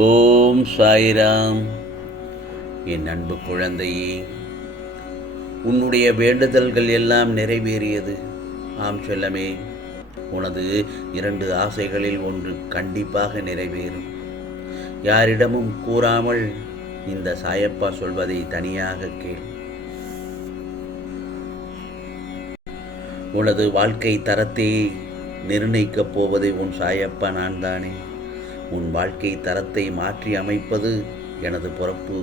ஓம் சாய்ராம். என் அன்பு குழந்தையே உன்னுடைய வேண்டுதல்கள் எல்லாம் நிறைவேறியது. ஆம் செல்லமே உனது இரண்டு ஆசைகளில் ஒன்று கண்டிப்பாக நிறைவேறும். யாரிடமும் கூறாமல் இந்த சாயப்பா சொல்வதை தனியாக கேள். உனது வாழ்க்கை தரத்தை நிர்ணயிக்கப் போவதை உன் சாயப்பா நான் தானே உன் வாழ்க்கை தரத்தை மாற்றி அமைப்பது எனது பொறுப்பு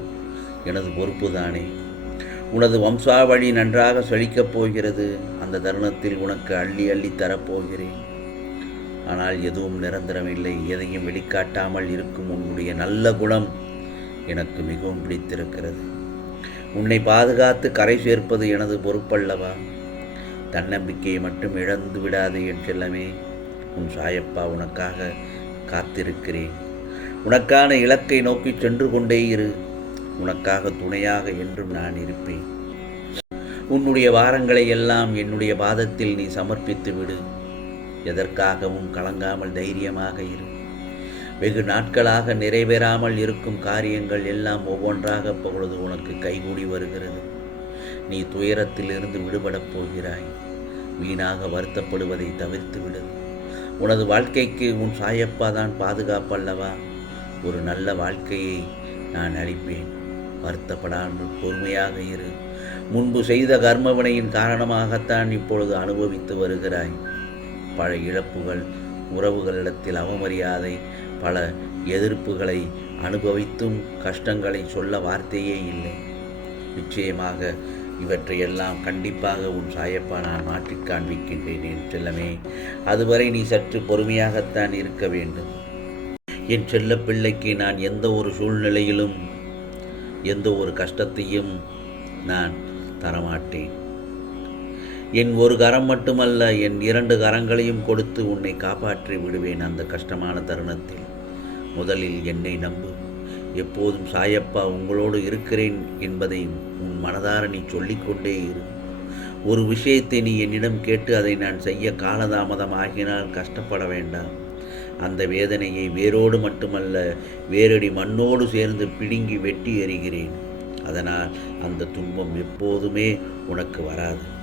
எனது பொறுப்பு தானே உனது வம்சாவழி நன்றாக செழிக்கப் போகிறது அந்த தருணத்தில் உனக்கு அள்ளி அள்ளி தரப்போகிறேன். ஆனால் எதுவும் நிரந்தரமில்லை எதையும் வெளிக்காட்டாமல் இருக்கும் உன்னுடைய நல்ல குணம் எனக்கு மிகவும் பிடித்திருக்கிறது. உன்னை பாதுகாத்து கரை சேர்ப்பது எனது பொறுப்பல்லவா? தன்னம்பிக்கையை மட்டும் இழந்து விடாது என்றெல்லாமே உன் சாயப்பா உனக்காக காத்திருக்கிறேன். உனக்கான இலக்கை நோக்கி சென்று கொண்டே இரு. உனக்காக துணையாக என்றும் நான் இருப்பேன். உன்னுடைய வாரங்களை எல்லாம் என்னுடைய பாதத்தில் நீ சமர்ப்பித்து விடு. எதற்காகவும் கலங்காமல் தைரியமாக இரு. வெகு நாட்களாக நிறைவேறாமல் இருக்கும் காரியங்கள் எல்லாம் ஒவ்வொன்றாக பொழுது உனக்கு கைகூடி வருகிறது. நீ துயரத்திலிருந்து விடுபடப் போகிறாய். வீணாக வருத்தப்படுவதை தவிர்த்து விடு. உனது வாழ்க்கைக்கு உன் சாயப்பா தான் பாதுகாப்பல்லவா? ஒரு நல்ல வாழ்க்கையை நான் அளிப்பேன். வருத்தப்படாமல் பொறுமையாக இரு. முன்பு செய்த கர்மவினையின் காரணமாகத்தான் இப்பொழுது அனுபவித்து வருகிறாய். பல இழப்புகள் உறவுகளிடத்தில் அவமரியாதை பல எதிர்ப்புகளை அனுபவித்தும் கஷ்டங்களை சொல்ல வார்த்தையே இல்லை. நிச்சயமாக இவற்றையெல்லாம் கண்டிப்பாக உன் சாயப்பா நான் மாற்றிக் காண்பிக்கின்றேன் என் செல்லமே. அதுவரை நீ சற்று பொறுமையாகத்தான் இருக்க வேண்டும். என் செல்ல பிள்ளைக்கு நான் எந்த ஒரு சூழ்நிலையிலும் எந்த ஒரு கஷ்டத்தையும் நான் தரமாட்டேன். என் ஒரு கரம் மட்டுமல்ல என் இரண்டு கரங்களையும் கொடுத்து உன்னை காப்பாற்றி விடுவேன் அந்த கஷ்டமான தருணத்தில். முதலில் என்னை நம்பு. எப்போதும் சாயப்பா உங்களோடு இருக்கிறேன் என்பதை உன் மனதார நீ சொல்லிக்கொண்டே இரு. ஒரு விஷயத்தை நீ என்னிடம் கேட்டு அதை நான் செய்ய காலதாமதம் ஆகினால் கஷ்டப்பட வேண்டாம். அந்த வேதனையை வேரோடு மட்டுமல்ல வேரடி மண்ணோடு சேர்ந்து பிடுங்கி வெட்டி எறிகிறேன். அதனால் அந்த துன்பம் எப்போதுமே உனக்கு வராது.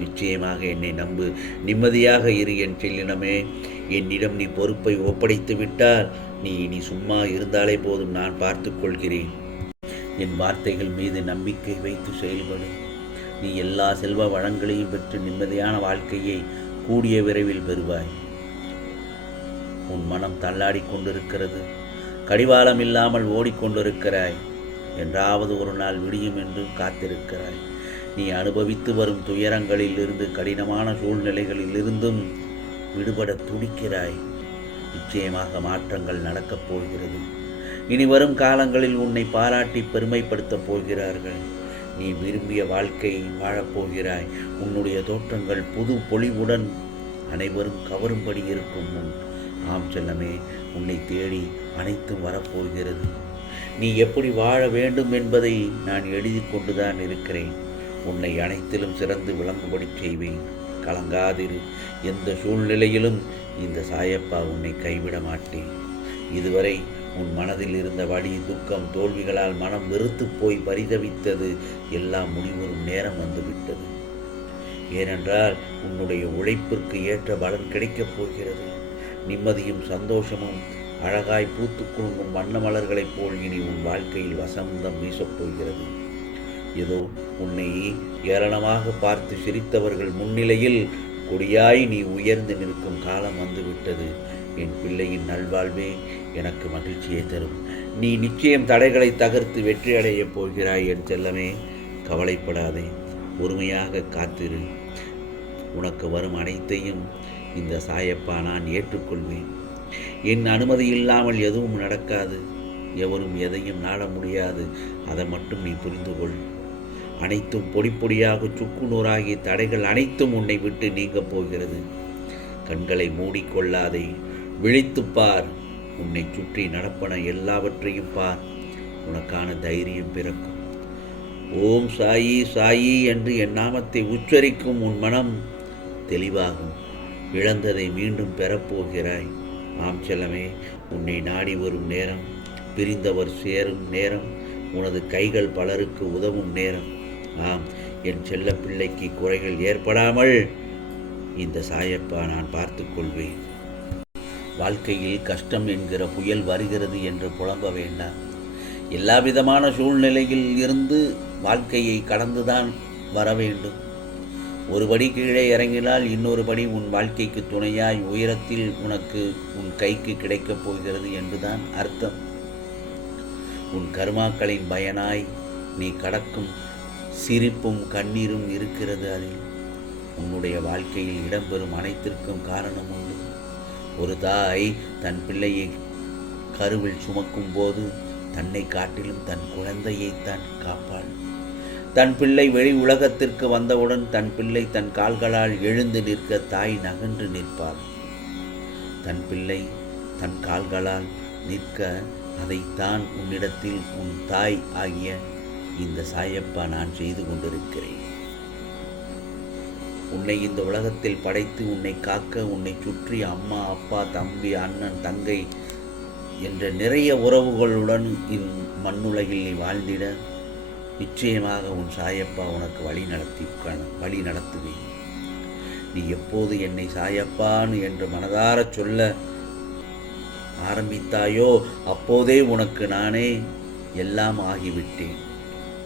நிச்சயமாக என்னை நம்பு. நிம்மதியாக இரு என் செல்லினமே. என்னிடம் நீ பொறுப்பை ஒப்படைத்து விட்டால் நீ இனி சும்மா இருந்தாலே போதும் நான் பார்த்து கொள்கிறேன். என் வார்த்தைகள் மீது நம்பிக்கை வைத்து செயல்படு. நீ எல்லா செல்வ வளங்களையும் பெற்று நிம்மதியான வாழ்க்கையை கூடிய விரைவில் பெறுவாய். உன் மனம் தள்ளாடி கொண்டிருக்கிறது. கடிவாளம் இல்லாமல் ஓடிக்கொண்டிருக்கிறாய். என்றாவது ஒரு நாள் விடியும் என்று காத்திருக்கிறாய். நீ அனுபவித்து வரும் துயரங்களில் இருந்து கடினமான சூழ்நிலைகளில் இருந்தும் விடுபட துடிக்கிறாய். நிச்சயமாக மாற்றங்கள் நடக்கப் போகிறது. இனி வரும் காலங்களில் உன்னை பாராட்டி பெருமைப்படுத்தப் போகிறார்கள். நீ விரும்பிய வாழ்க்கை வாழப்போகிறாய் உன்னுடைய தோற்றங்கள் புது பொலிவுடன் அனைவரும் கவரும்படி இருக்கும் முன். ஆம் செல்லமே உன்னை தேடி அனைத்தும் வரப்போகிறது நீ எப்படி வாழ வேண்டும் என்பதை நான் எழுதி கொண்டுதான் இருக்கிறேன். உன்னை அனைத்திலும் சிறந்து விளங்கும்படி செய்வேன். கலங்காதிரு. எந்த சூழ்நிலையிலும் இந்த சாயப்பா உன்னை கைவிட மாட்டேன். இதுவரை உன் மனதில் இருந்த வழி துக்கம் தோல்விகளால் மனம் வெறுத்து போய் பரிதவித்தது எல்லாம் முடிவரும் நேரம் வந்துவிட்டது. ஏனென்றால் உன்னுடைய உழைப்பிற்கு ஏற்ற பலன் கிடைக்கப் போகிறது. நிம்மதியும் சந்தோஷமும் அழகாய் பூத்து குலுங்கும் வண்ண மலர்களைப் போல் இனி உன் வாழ்க்கையில் வசந்தம் வீசப் இதோ ஏதோ உன்னை ஏளனமாக பார்த்து சிரித்தவர்கள் முன்னிலையில் கொடியாய் நீ உயர்ந்து நிற்கும் காலம் வந்துவிட்டது. என் பிள்ளையின் நல்வாழ்வே எனக்கு மகிழ்ச்சியை தரும். நீ நிச்சயம் தடைகளை தகர்த்து வெற்றியடையப் போகிறாய் என் செல்லமே. கவலைப்படாதே. பொறுமையாக காத்திரு. உனக்கு வரும் அனைத்தையும் இந்த சாயப்பா நான் ஏற்றுக்கொள்வேன். என் அனுமதி இல்லாமல் எதுவும் நடக்காது. எவரும் எதையும் நாட முடியாது. அதை மட்டும் நீ புரிந்து கொள் அனைத்தும் பொடி பொடியாக சுக்கு நூறாகிய தடைகள் அனைத்தும் உன்னை விட்டு நீங்கப் போகிறது. கண்களை மூடிக்கொள்ளாதே விழித்துப் பார். உன்னை சுற்றி நடப்பன எல்லாவற்றையும் பார். உனக்கான தைரியம் பிறக்கும். ஓம் சாயி சாயி என்று என் நாமத்தை உச்சரிக்கும் உன் மனம் தெளிவாகும். இழந்ததை மீண்டும் பெறப்போகிறாய் ஆம் செல்லமே உன்னை நாடி வரும் நேரம் பிரிந்தவர் சேரும் நேரம் உனது கைகள் பலருக்கு உதவும் நேரம். ஆம் என் செல்ல பிள்ளைக்கு குறைகள் ஏற்படாமல் இந்த சாயப்பா நான் பார்த்து கொள்வேன். வாழ்க்கையில் கஷ்டம் என்கிற புயல் வருகிறது என்று புலம்ப வேண்டாம். எல்லா விதமான சூழ்நிலையில் இருந்து வாழ்க்கையை கடந்துதான் வர வேண்டும். ஒரு படி கீழே இறங்கினால் இன்னொரு படி உன் வாழ்க்கைக்கு துணையாய் உயரத்தில் உனக்கு உன் கைக்கு கிடைக்கப் போகிறது என்றுதான் அர்த்தம். உன் கர்மாக்களின் பயனாய் நீ கடக்கும் சிரிப்பும் கண்ணீரும் இருக்கிறது அதில். உன்னுடைய வாழ்க்கையில் இடம்பெறும் அனைத்திற்கும் காரணம் உண்டு. ஒரு தாய் தன் பிள்ளையை கருவில் சுமக்கும் போது தன்னை காட்டிலும் தன் குழந்தையைத்தான் காப்பாள். தன் பிள்ளை வெளி உலகத்திற்கு வந்தவுடன் தன் பிள்ளை தன் கால்களால் எழுந்து நிற்க தாய் நகன்று நிற்பார் தன் பிள்ளை தன் கால்களால் நிற்க அதைத்தான் உன்னிடத்தில் உன் தாய் ஆகிய இந்த சாயப்பா நான் செய்து கொண்டிருக்கிறேன். உன்னை இந்த உலகத்தில் படைத்து உன்னை காக்க உன்னை சுற்றி அம்மா அப்பா தம்பி அண்ணன் தங்கை என்ற நிறைய உறவுகளுடன் இவ் மண்ணுலகில் நீ வாழ்ந்திட நிச்சயமாக உன் சாயப்பா உனக்கு வழி நடத்தி வழி நடத்துவேன். நீ எப்போது என்னை சாயப்பான்னு என்று மனதாரச் சொல்ல ஆரம்பித்தாயோ அப்போதே உனக்கு நானே எல்லாம் ஆகிவிட்டேன்.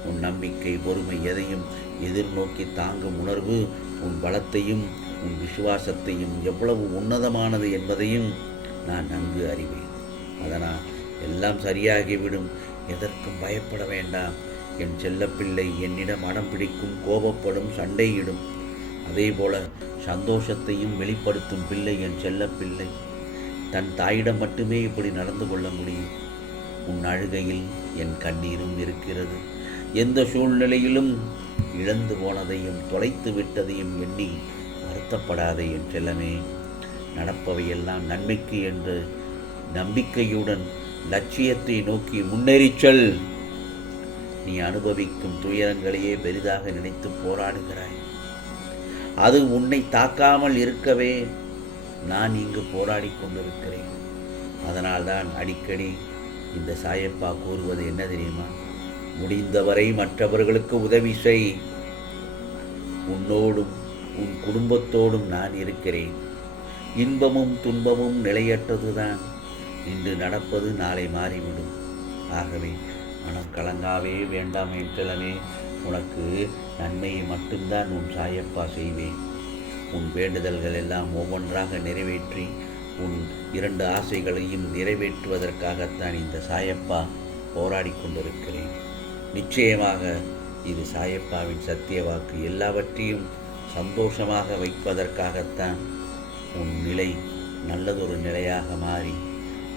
உன் நம்பிக்கை பொறுமை எதையும் எதிர்நோக்கி தாங்கும் உணர்வு உன் பலத்தையும் உன் விசுவாசத்தையும் எவ்வளவு உன்னதமானது என்பதையும் நான் நன்கு அறிவேன். அதனால் எல்லாம் சரியாகிவிடும். எதற்கும் பயப்பட வேண்டாம். என் செல்லப்பிள்ளை என்னிடம் அடம் பிடிக்கும் கோபப்படும் சண்டையிடும். அதேபோல சந்தோஷத்தையும் வெளிப்படுத்தும் பிள்ளை என் செல்லப்பிள்ளை. தன் தாயிடம் மட்டுமே இப்படி நடந்து கொள்ள முடியும். உன் அழுகையில் என் கண்ணீரும் இருக்கிறது. எந்த சூழ்நிலையிலும் இழந்து போனதையும் தொலைத்து விட்டதையும் எண்ணி வருத்தப்படாதே என் செல்லமே. நடப்பவையெல்லாம் நன்மைக்கு என்று நம்பிக்கையுடன் லட்சியத்தை நோக்கி முன்னேறிச்சல் நீ அனுபவிக்கும் துயரங்களையே பெரிதாக நினைத்து போராடுகிறாய். அது உன்னை தாக்காமல் இருக்கவே நான் இங்கு போராடி கொண்டிருக்கிறேன். அதனால்தான் அடிக்கடி இந்த சாயப்பா கூறுவது என்ன தெரியுமா? முடிந்தவரை மற்றவர்களுக்கு உதவி செய். உன்னோடும் உன் குடும்பத்தோடும் நான் இருக்கிறேன். இன்பமும் துன்பமும் நிலையற்றதுதான். இன்று நடப்பது நாளை மாறிவிடும். ஆகவே மனம் கலங்காவே வேண்டாம் என்றலமே உனக்கு நன்மையை மட்டும்தான் உன் சாயப்பா செய்வேன். உன் வேண்டுதல்கள் எல்லாம் ஒவ்வொன்றாக நிறைவேற்றி உன் இரண்டு ஆசைகளையும் நிறைவேற்றுவதற்காகத்தான் இந்த சாயப்பா போராடி கொண்டிருக்கிறேன். நிச்சயமாக இது சாயப்பாவின் சத்திய வாக்கு. எல்லாவற்றையும் சந்தோஷமாக வைப்பதற்காகத்தான் உன் நிலை நல்லதொரு நிலையாக மாறி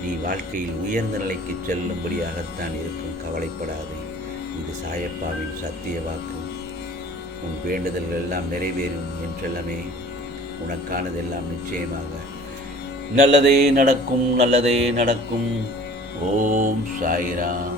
நீ வாழ்க்கையில் உயர்ந்த நிலைக்கு செல்லும்படியாகத்தான் இருக்கும். கவலைப்படாதே இது சாயப்பாவின் சத்திய வாக்கு. உன் வேண்டுதல்கள் எல்லாம் நிறைவேறும் என்றெல்லாமே உனக்கானதெல்லாம் நிச்சயமாக. நல்லதே நடக்கும் நல்லதே நடக்கும். ஓம் சாய்ராம்.